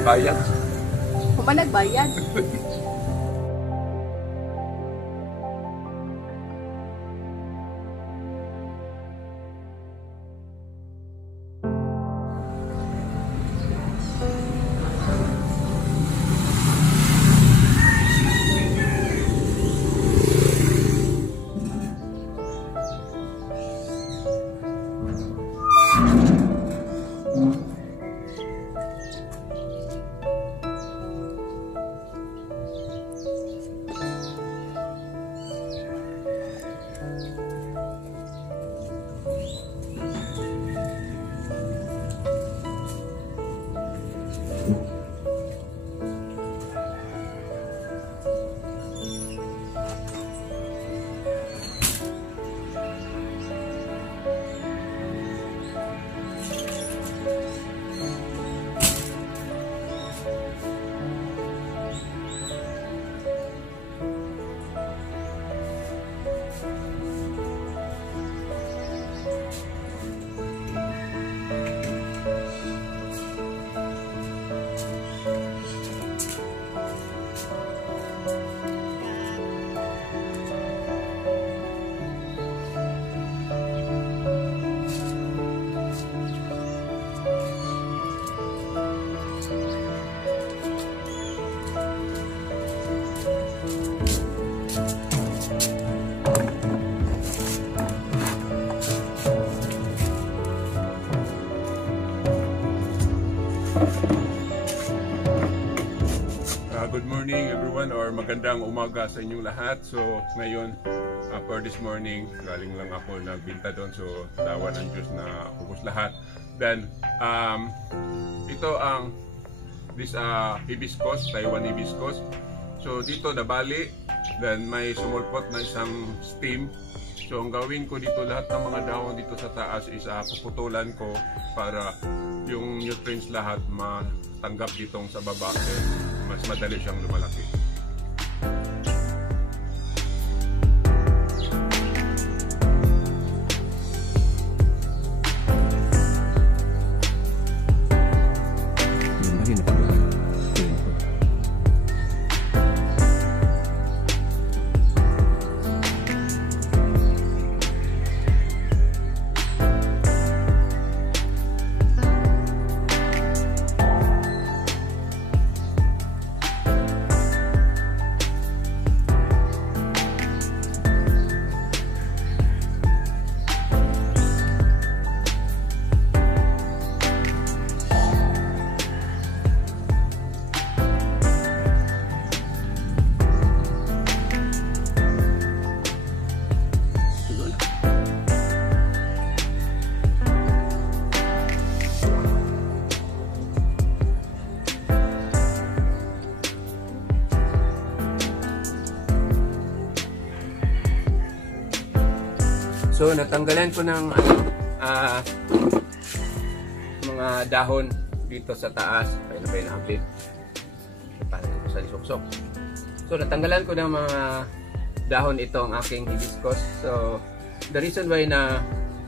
may bayad. Kung ba nagbayad? Good morning everyone, or magandang umaga sa inyong lahat. So ngayon, for this morning, galing lang ako nagbinta doon. So tawa ng Diyos na ubos lahat. Then ito ang hibiscus, Taiwan hibiscus. So dito nabali, then may sumulpot na isang stem. So ang gawin ko dito, lahat ng mga dahon dito sa taas is puputulan ko para yung nutrients lahat matanggap ditong sa baba. Then mas madali siyang lumalaki. So natanggalan ko ng mga dahon dito sa taas. Pay na update. Para sa lisuksok. So natanggalan ko ng mga dahon itong aking hibiscus. So the reason why na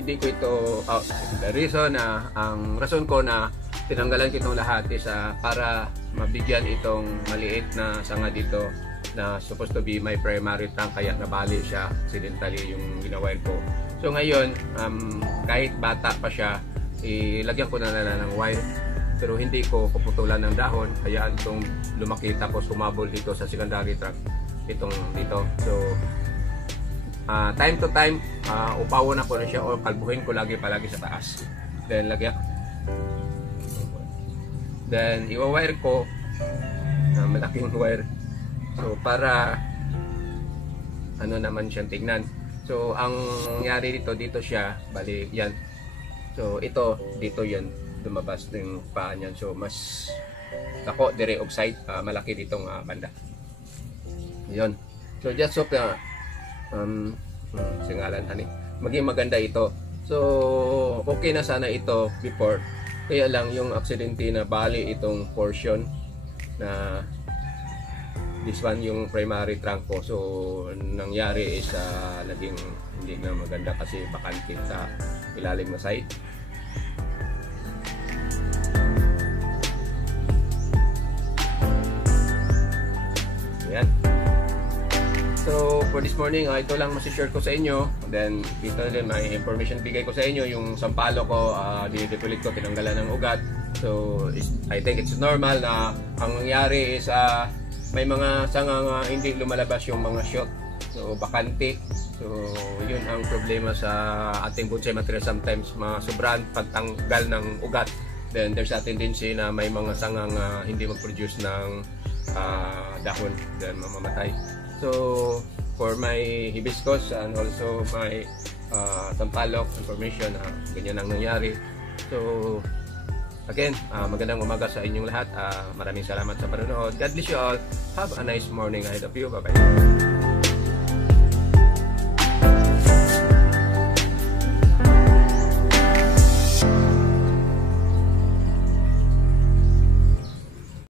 hindi ko ito ang rason ko na tinanggalan ko itong lahat is para mabigyan itong maliit na sanga dito na supposed to be my primary trunk, kaya nabali siya accidentally yung ginawain ko. So ngayon, kahit bata pa siya, ilagyan ko na ng wire, pero hindi ko puputulan ng dahon, hayaan itong lumaki tapos humabol dito sa secondary trunk itong dito. So time to time, upawon ako na siya o kalbuhin ko palagi sa taas. Then lagyan, then iwa-wire ko malaking wire. So para ano naman siyang tignan. So ang nangyari dito siya, bali yan. So ito dito yan lumabas ng paa niyan. So mas dako dire offside, malaki ditong banda. Yun. So just hope na singalan hani maging maganda ito. So okay na sana ito before. Kaya lang yung aksidente na bali itong portion na this one yung primary trunk ko. So nangyari is naging hindi na maganda kasi bakante sa ilalim na side. for this morning, ito lang masishare ko sa inyo. Then, dito din may information bigay ko sa inyo. Yung sampalo ko, didepulit ko, tinanggalan ng ugat. So, I think it's normal na ang nangyari is may mga sangang hindi lumalabas yung mga shot. So, bakante. So, yun ang problema sa ating bonsai material. Sometimes, sobrang pagtanggal ng ugat. Then, there's a tendency na may mga sangang hindi mag-produce ng dahon. Then, mamamatay. So, for my hibiscus and also my sampalok information, ganyan ang nangyari. So, again, magandang umaga sa inyong lahat. Maraming salamat sa panonood. God bless you all. Have a nice morning ahead of you. Bye-bye.